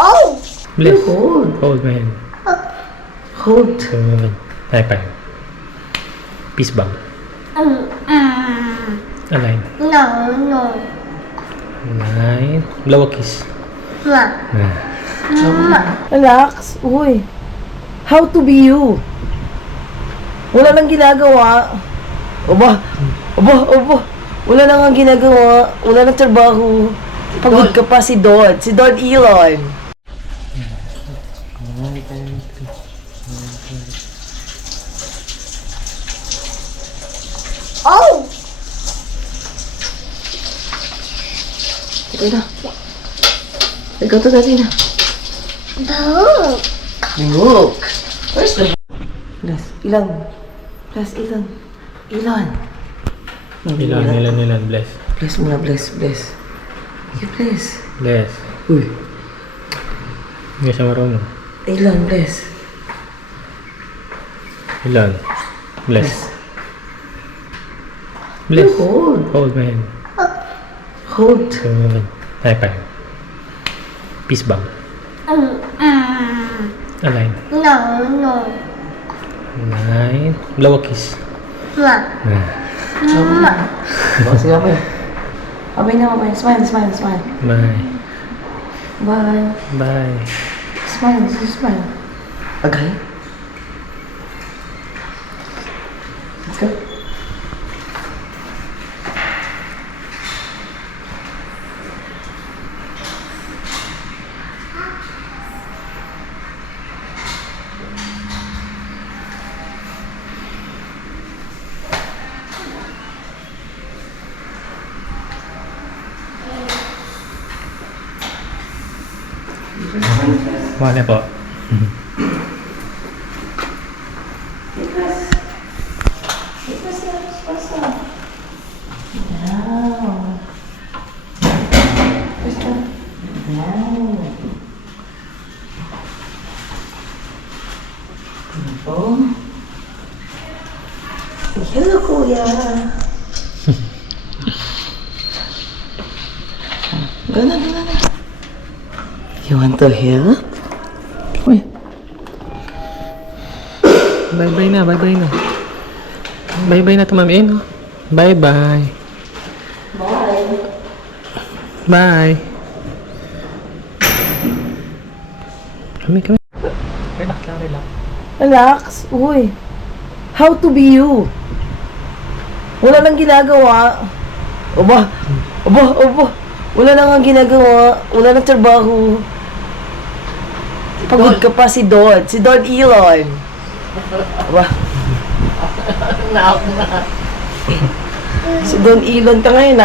Oh! Bless. Hold. Hold my hand. Hold. Good. High five. Peace bomb. Align. No. Align. Blow a kiss. Relax. Uy. How to be you? Wala nang ginagawa. Aba. Wala nang ginagawa. Wala nang trabaho. Pagod ka pa si Don. Si Don Elon. Oh! Ikaw na. Ikaw to dati na. Look! Look. Where's the... Bless. Ilan. Bless, Ilan. Ilan. Ilan. Bless. Bless muna, bless. Okay, bless. Bless. Uy. Hindi siya marunong. Ilan, bless. Ilan. Bless. Bless. Hold. Hold my hand. Hold. Good. High five. Peace bomb. Align. No. Align. Blow a kiss. Sige, abay. Abay na, abay. Smile. Bye. Bye. Bye. Smile. Agay. Let's go. Wala po. Hello, Kuya. Gana. You want to help? Uy. Bye-bye na. Bye-bye na to, Mami. No? Bye-bye. Bye. Kami. Relax. Uy. How to be you? Wala nang ginagawa. Aba. Wala nang ginagawa. Wala nang trabaho. Pagod ka pa si Don. Si Don Elon. Aba. Si Don Elon ka ngayon.